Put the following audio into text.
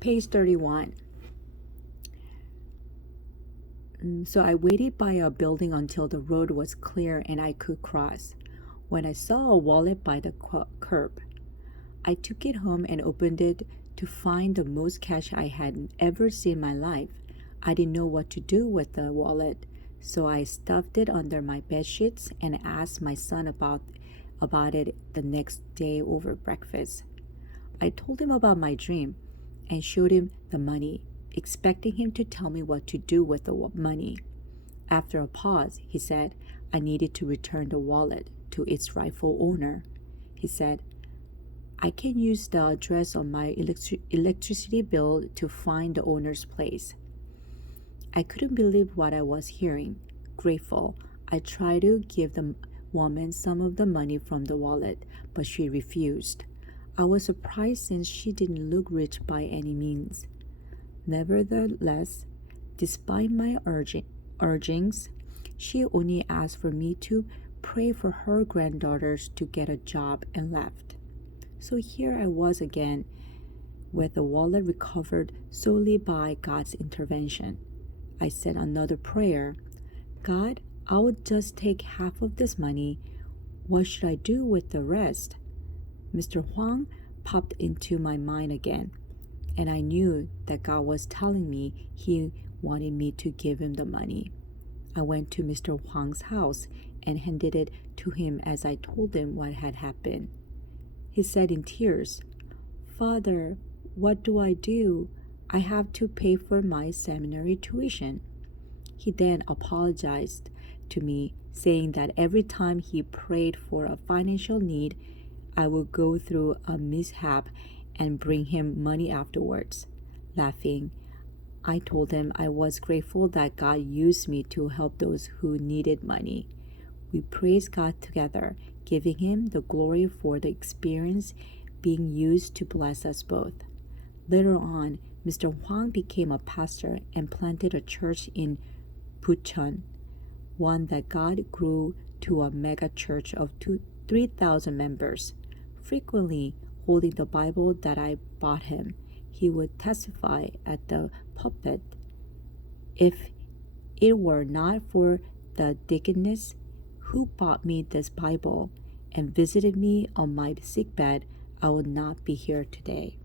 Page 31. So I waited by a building until the road was clear and I could cross. When I saw a wallet by the curb, I took it home and opened it to find the most cash I had ever seen in my life. I didn't know what to do with the wallet, so I stuffed it under my bed sheets and asked my son about it the next day over breakfast. I told him about my dream and showed him the money, expecting him to tell me what to do with the money. After a pause, he said I needed to return the wallet to its rightful owner. He said, I can use the address on my electricity bill to find the owner's place. I couldn't believe what I was hearing. Grateful, I tried to give the woman some of the money from the wallet, but she refused. I was surprised since she didn't look rich by any means. Nevertheless, despite my urgings, she only asked for me to pray for her granddaughters to get a job and left. So here I was again, with the wallet recovered solely by God's intervention. I said another prayer. God, I will just take half of this money. What should I do with the rest? Mr. Huang popped into my mind again, and I knew that God was telling me He wanted me to give him the money. I went to Mr. Huang's house and handed it to him as I told him what had happened. He said in tears, Father, what do I do? I have to pay for my seminary tuition. He then apologized to me, saying that every time he prayed for a financial need, I would go through a mishap and bring him money afterwards. Laughing, I told him I was grateful that God used me to help those who needed money. We praised God together, giving Him the glory for the experience being used to bless us both. Later on, Mr. Huang became a pastor and planted a church in Bucheon, one that God grew to a mega church of 3,000 members. Frequently holding the Bible that I bought him, he would testify at the pulpit. If it were not for the deaconess who bought me this Bible and visited me on my sickbed, I would not be here today.